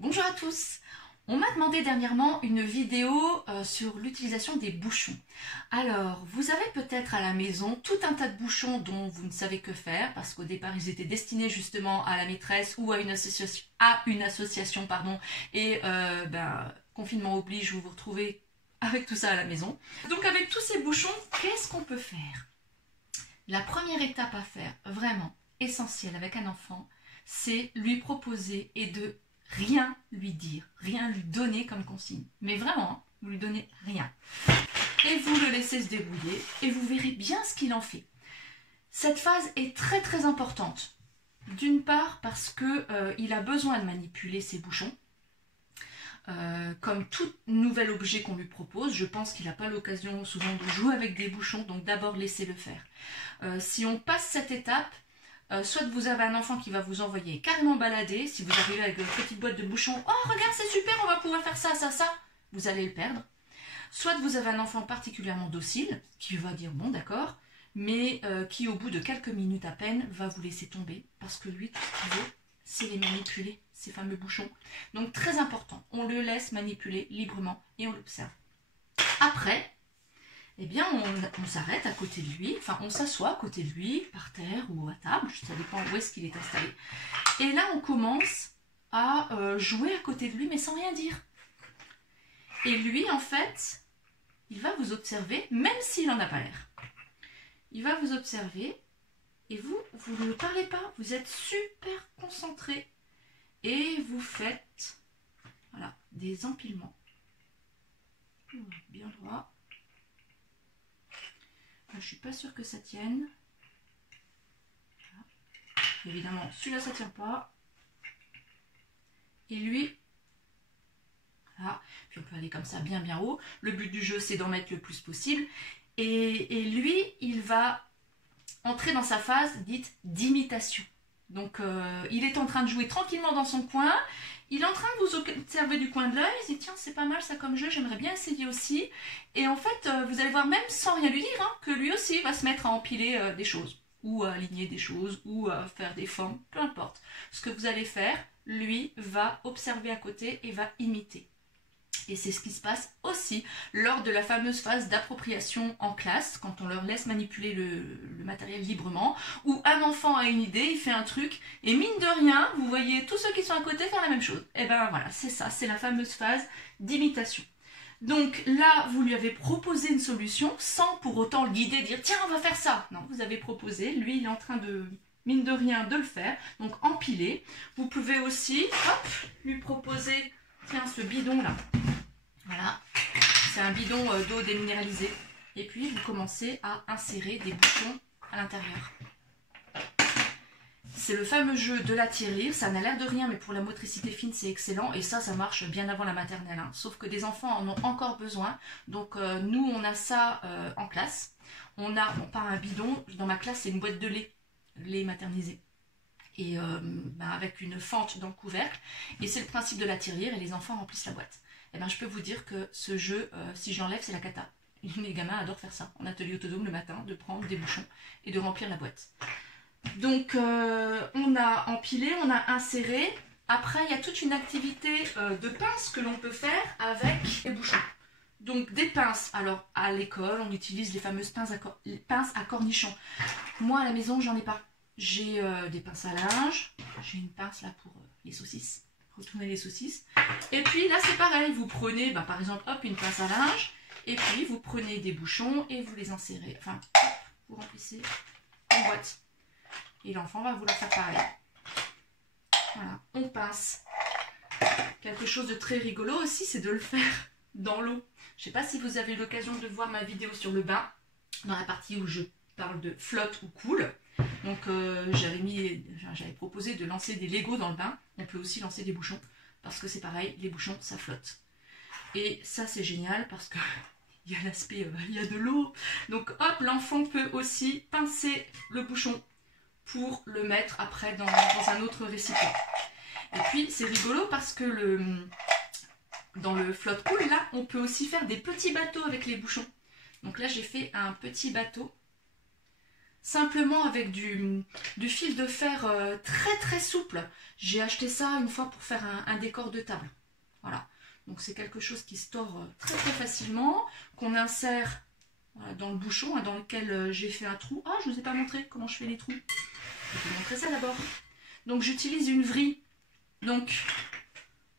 Bonjour à tous. On m'a demandé dernièrement une vidéo sur l'utilisation des bouchons. Alors, vous avez peut-être à la maison tout un tas de bouchons dont vous ne savez que faire parce qu'au départ ils étaient destinés justement à la maîtresse ou à une association, et confinement oblige, vous vous retrouvez avec tout ça à la maison. Donc avec tous ces bouchons, qu'est-ce qu'on peut faire? La première étape à faire, vraiment essentielle avec un enfant, c'est lui proposer et de rien lui dire, rien lui donner comme consigne. Mais vraiment, vous lui donnez rien. Et vous le laissez se débrouiller et vous verrez bien ce qu'il en fait. Cette phase est très très importante. D'une part parce qu'il a besoin de manipuler ses bouchons. Comme tout nouvel objet qu'on lui propose, je pense qu'il n'a pas l'occasion souvent de jouer avec des bouchons, donc d'abord laissez-le faire. Si on passe cette étape, soit vous avez un enfant qui va vous envoyer carrément balader, si vous arrivez avec une petite boîte de bouchons, oh regarde c'est super, on va pouvoir faire ça, ça, ça, vous allez le perdre. Soit vous avez un enfant particulièrement docile, qui va dire bon d'accord, mais qui au bout de quelques minutes à peine va vous laisser tomber, parce que lui tout ce qu'il veut, c'est les manipuler, ces fameux bouchons. Donc très important, on le laisse manipuler librement et on l'observe. Après, eh bien on s'arrête à côté de lui, enfin on s'assoit à côté de lui, par terre ou à table, ça dépend où est-ce qu'il est installé. Et là on commence à jouer à côté de lui mais sans rien dire. Et lui en fait, il va vous observer même s'il n'en a pas l'air. Il va vous observer et vous ne parlez pas, vous êtes super concentré et vous faites voilà, des empilements. Bien droit. Je ne suis pas sûre que ça tienne. Voilà. Évidemment, celui-là, ça ne tient pas. Et lui, voilà. Puis on peut aller comme ça bien bien haut. Le but du jeu, c'est d'en mettre le plus possible. Et lui, il va entrer dans sa phase dite d'imitation. Donc, il est en train de jouer tranquillement dans son coin. Il est en train de vous observer du coin de l'œil. Il se dit, tiens, c'est pas mal ça comme jeu, j'aimerais bien essayer aussi. Et en fait, vous allez voir, même sans rien lui dire, que lui aussi va se mettre à empiler des choses, ou à aligner des choses, ou à faire des formes, peu importe. Ce que vous allez faire, lui va observer à côté et va imiter. Et c'est ce qui se passe aussi lors de la fameuse phase d'appropriation en classe, quand on leur laisse manipuler le matériel librement, où un enfant a une idée, il fait un truc, et mine de rien, vous voyez tous ceux qui sont à côté faire la même chose. Et ben voilà, c'est ça, c'est la fameuse phase d'imitation. Donc là, vous lui avez proposé une solution, sans pour autant le guider, dire tiens, on va faire ça. Non, vous avez proposé, lui il est en train de, mine de rien, de le faire, donc empiler. Vous pouvez aussi, hop, lui proposer, tiens, ce bidon là. Voilà, c'est un bidon d'eau déminéralisée. Et puis, vous commencez à insérer des bouchons à l'intérieur. C'est le fameux jeu de la tirelire. Ça n'a l'air de rien, mais pour la motricité fine, c'est excellent. Et ça marche bien avant la maternelle. Hein. Sauf que des enfants en ont encore besoin. Donc, nous, on a ça en classe. On a, pas un bidon. Dans ma classe, c'est une boîte de lait maternisé. Et avec une fente dans le couvercle. Et c'est le principe de la tirelire. Et les enfants remplissent la boîte. Eh ben, je peux vous dire que ce jeu, si je l'enlève, c'est la cata. Les gamins adorent faire ça en atelier autonome le matin, de prendre des bouchons et de remplir la boîte. Donc, on a empilé, on a inséré. Après, il y a toute une activité de pince que l'on peut faire avec les bouchons. Donc, des pinces. Alors, à l'école, on utilise les fameuses pinces à cornichons. Moi, à la maison, j'en ai pas. J'ai des pinces à linge. J'ai une pince là pour les saucisses. Retourner les saucisses. Et puis là c'est pareil, vous prenez par exemple hop une pince à linge et puis vous prenez des bouchons et vous les insérez, enfin hop, vous remplissez en boîte et l'enfant va vouloir faire pareil. Voilà, on pince. Quelque chose de très rigolo aussi, c'est de le faire dans l'eau. Je sais pas si vous avez l'occasion de voir ma vidéo sur le bain, dans la partie où je parle de flotte ou coule. Donc j'avais proposé de lancer des Legos dans le bain. On peut aussi lancer des bouchons parce que c'est pareil, les bouchons ça flotte. Et ça c'est génial parce que il y a l'aspect, il y a de l'eau. Donc hop, l'enfant peut aussi pincer le bouchon pour le mettre après dans un autre récipient. Et puis c'est rigolo parce que dans le flotte cool là, on peut aussi faire des petits bateaux avec les bouchons. Donc là j'ai fait un petit bateau simplement avec du fil de fer très très souple. J'ai acheté ça une fois pour faire un décor de table. Voilà, donc c'est quelque chose qui se tord très très facilement, qu'on insère dans le bouchon dans lequel j'ai fait un trou. Ah, je ne vous ai pas montré comment je fais les trous. Je vais vous montrer ça d'abord. Donc j'utilise une vrille. Donc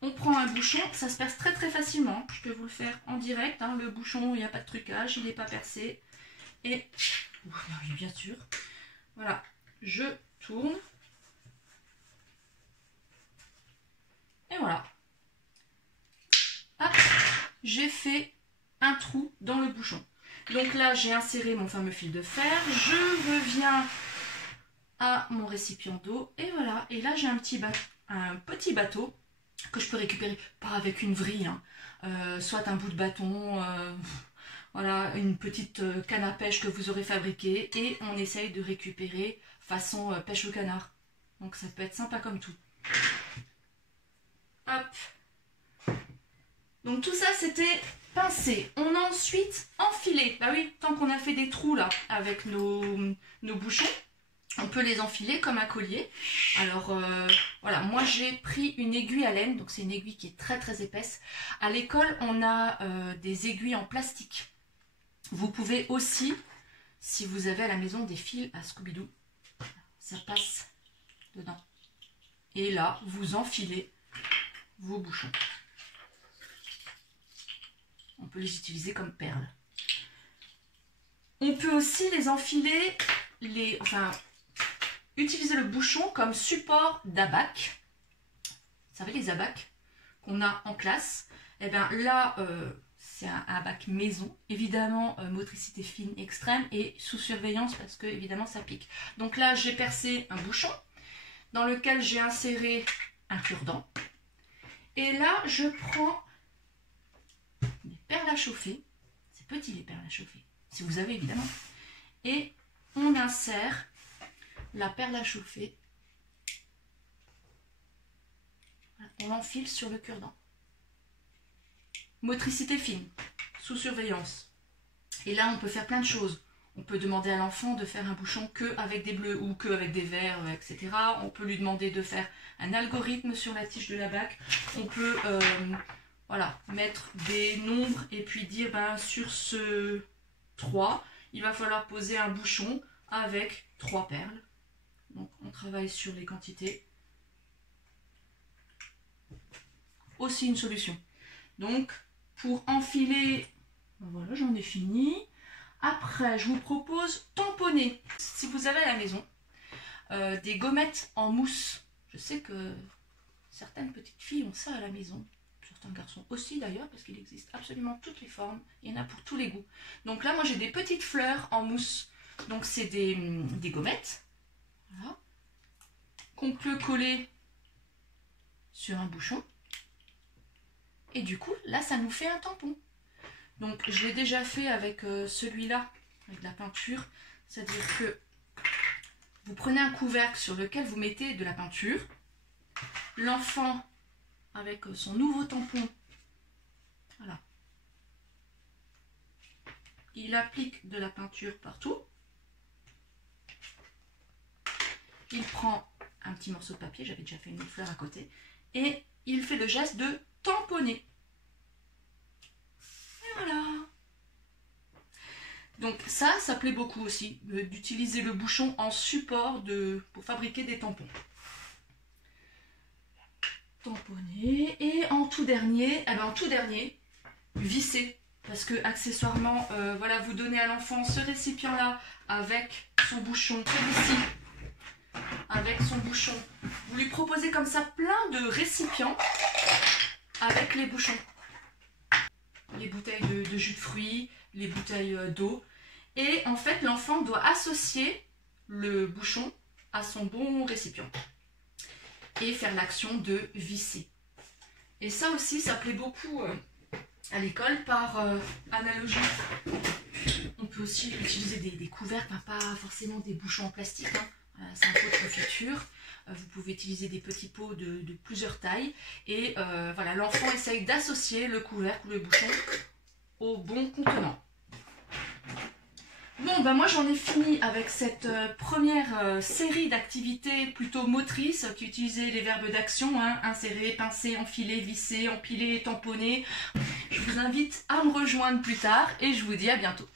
on prend un bouchon, ça se perce très très facilement. Je peux vous le faire en direct. Hein. Le bouchon, il n'y a pas de trucage, il n'est pas percé. Et, oui, bien sûr, voilà, je tourne. Et voilà. Hop, j'ai fait un trou dans le bouchon. Donc là, j'ai inséré mon fameux fil de fer. Je reviens à mon récipient d'eau. Et voilà. Et là, j'ai un petit bateau que je peux récupérer, pas avec une vrille, hein. Soit un bout de bâton, voilà, une petite canne à pêche que vous aurez fabriquée. Et on essaye de récupérer façon pêche au canard. Donc ça peut être sympa comme tout. Hop. Donc tout ça, c'était pincé. On a ensuite enfilé. Bah oui, tant qu'on a fait des trous là avec nos bouchons, on peut les enfiler comme un collier. Alors voilà, moi j'ai pris une aiguille à laine, donc c'est une aiguille qui est très très épaisse. À l'école, on a des aiguilles en plastique. Vous pouvez aussi, si vous avez à la maison des fils à Scooby-Doo, ça passe dedans. Et là, vous enfilez vos bouchons. On peut les utiliser comme perles. On peut aussi les enfiler, utiliser le bouchon comme support d'abac. Vous savez, les abacs qu'on a en classe. Et bien là, c'est un abac maison. Évidemment, motricité fine extrême et sous surveillance parce que évidemment ça pique. Donc là, j'ai percé un bouchon dans lequel j'ai inséré un cure-dent. Et là, je prends des perles à chauffer. C'est petit les perles à chauffer, si vous avez évidemment. Et on insère la perle à chauffer. On l'enfile sur le cure-dent. Motricité fine, sous surveillance. Et là, on peut faire plein de choses. On peut demander à l'enfant de faire un bouchon que avec des bleus ou que avec des verts, etc. On peut lui demander de faire un algorithme sur la tige de l'abac. On peut voilà, mettre des nombres et puis dire sur ce 3, il va falloir poser un bouchon avec 3 perles. Donc on travaille sur les quantités. Aussi une solution. Donc pour enfiler, voilà, j'en ai fini. Après, je vous propose tamponner. Si vous avez à la maison des gommettes en mousse, je sais que certaines petites filles ont ça à la maison, certains garçons aussi d'ailleurs, parce qu'il existe absolument toutes les formes, il y en a pour tous les goûts. Donc là, moi j'ai des petites fleurs en mousse, donc c'est des gommettes, voilà, qu'on peut coller sur un bouchon, et du coup, là ça nous fait un tampon. Donc je l'ai déjà fait avec celui-là, avec la peinture, c'est-à-dire que vous prenez un couvercle sur lequel vous mettez de la peinture, l'enfant avec son nouveau tampon, voilà, il applique de la peinture partout, il prend un petit morceau de papier, j'avais déjà fait une fleur à côté, et il fait le geste de tamponner. Voilà. Donc ça plaît beaucoup aussi, d'utiliser le bouchon en support pour fabriquer des tampons. Tamponner. Et en tout dernier, visser. Parce que accessoirement, voilà, vous donnez à l'enfant ce récipient là avec son bouchon, celui-ci, avec son bouchon. Vous lui proposez comme ça plein de récipients avec les bouchons. Les bouteilles de jus de fruits, les bouteilles d'eau. Et en fait, l'enfant doit associer le bouchon à son bon récipient et faire l'action de visser. Et ça aussi, ça plaît beaucoup à l'école par analogie. On peut aussi utiliser des couvercles, pas forcément des bouchons en plastique, hein. C'est un pot de confiture. Vous pouvez utiliser des petits pots de plusieurs tailles. Et voilà, l'enfant essaye d'associer le couvercle ou le bouchon au bon contenant. Bon, bah moi j'en ai fini avec cette première série d'activités plutôt motrices qui utilisaient les verbes d'action, hein, insérer, pincer, enfiler, visser, empiler, tamponner. Je vous invite à me rejoindre plus tard et je vous dis à bientôt.